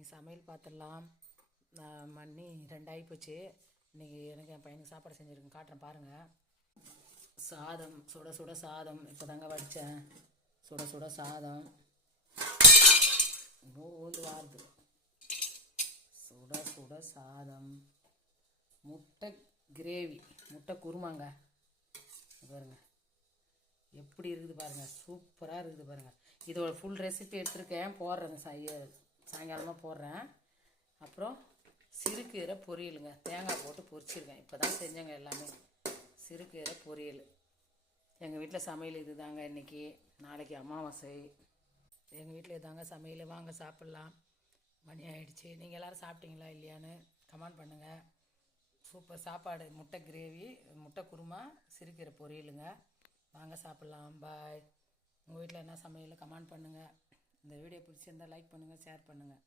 இன்றைக்கி சமையல் பார்த்துடலாம். மணி 2 ஆகிப்போச்சு. இன்றைக்கி எனக்கு என் பையனுக்கு சாப்பாடு செஞ்சுருக்கேன், காட்டுறேன் பாருங்கள். சாதம், சுட சுட சாதம் இப்போ தாங்க வடித்தேன். சுட சுட சாதம் ஊந்து வாருது. சுட சுட சாதம், முட்டை கிரேவி, முட்டை குருமாங்க. பாருங்கள் எப்படி இருக்குது பாருங்கள், சூப்பராக இருக்குது பாருங்கள். இதோட ஃபுல் ரெசிபி எடுத்துருக்கேன், போடுறேங்க. சாயங்காலமாக போடுறேன். அப்புறம் சிறுகீரை பொரியலுங்க, தேங்காய் போட்டு பொரிச்சிருக்கேன். இப்போ தான் செஞ்சேங்க எல்லாமே. சிறுகீரை பொரியல் எங்கள் வீட்டில் சமையல் இது தாங்க. இன்றைக்கி நாளைக்கு அமாவாசை. எங்கள் வீட்டில் இதாங்க சமையல். வாங்க சாப்பிட்லாம். மணி ஆகிடுச்சு. நீங்கள் எல்லோரும் சாப்பிட்டீங்களா இல்லையான்னு கமெண்ட் பண்ணுங்கள். சூப்பர் சாப்பாடு, முட்டை கிரேவி, முட்டை குருமா, சிறுகீரை பொரியலுங்க. வாங்க சாப்பிட்லாம். பாய். உங்கள் வீட்டில் என்ன சமையல் கமெண்ட் பண்ணுங்கள். இந்த வீடியோ பிடிச்சிருந்தால் லைக் பண்ணுங்கள், ஷேர் பண்ணுங்கள்.